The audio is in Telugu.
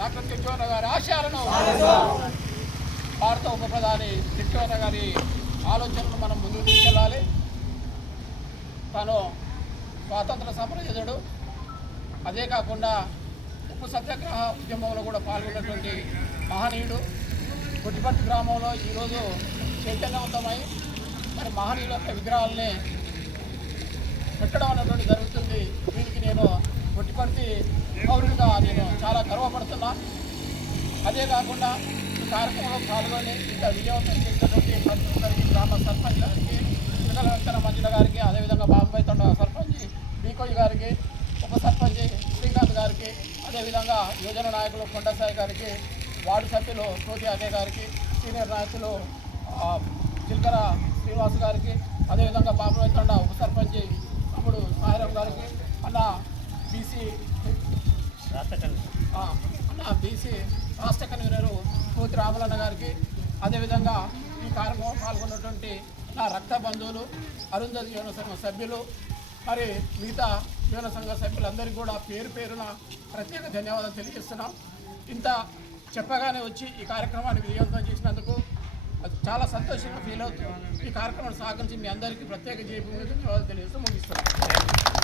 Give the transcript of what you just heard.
డాక్టర్ కిషోర్ గారి ఆశయాలను భారత ఉప ప్రధాని కిషోర్ గారి ఆలోచనలు మనం ముందుకు తీసుకెళ్ళాలి. తను స్వాతంత్ర సమరయోధుడు, అదే కాకుండా ఉప్పు సత్యాగ్రహ ఉద్యమంలో కూడా పాల్గొన్నటువంటి మహనీయుడు. పుట్టిపర్తి గ్రామంలో ఈరోజు చైతన్యవంతమై మరి మహనీయుల యొక్క విగ్రహాలని పెట్టడం అన్నటువంటి జరుగుతుంది. దీనికి నేను పుట్టిపర్తి పౌరుడిగా నేను చాలా గర్వపడుతున్నా. అదే కాకుండా ఈ కార్యక్రమంలో పాల్గొని ఇంత విజయవంతం చేసినటువంటి ప్రతి ఒక్కరికి, గ్రామ సర్పంచ్ గారికి, చిలకల వెంకట మంజుల గారికి, అదేవిధంగా బాంబాయి తండ సర్పంచ్ బీకోయ్ గారికి, ఉప సర్పంచ్ శ్రీకాంత్ గారికి, అదేవిధంగా యువజన నాయకులు కొండసాయి గారికి, వార్డు సభ్యులు కోతి అజయ్ గారికి, సీనియర్ నాయకులు చిల్కర శ్రీనివాస్ గారికి, అదేవిధంగా బాంబాయి తండ ఉప సర్పంచ్ తమ్ముడు సాయిరాం గారికి, బీసీ రాష్ట్ర కన్వీనరు కోతి రాములన్న గారికి, అదేవిధంగా ఈ కార్యక్రమం పాల్గొన్నటువంటి నా రక్త బంధువులు, అరుంధతి యువన సంఘ సభ్యులు, మరి మిగతా యువన సంఘ సభ్యులందరికీ కూడా పేరు పేరున ప్రత్యేక ధన్యవాదాలు తెలియజేస్తున్నాం. ఇంత చెప్పగానే వచ్చి ఈ కార్యక్రమాన్ని విజయవంతం చేసినందుకు చాలా సంతోషంగా ఫీల్ అవుతూ ఈ కార్యక్రమాన్ని సహకరించి మీ అందరికీ ప్రత్యేక ధన్యవాదాలు తెలియజేస్తూ ముగిస్తున్నాం.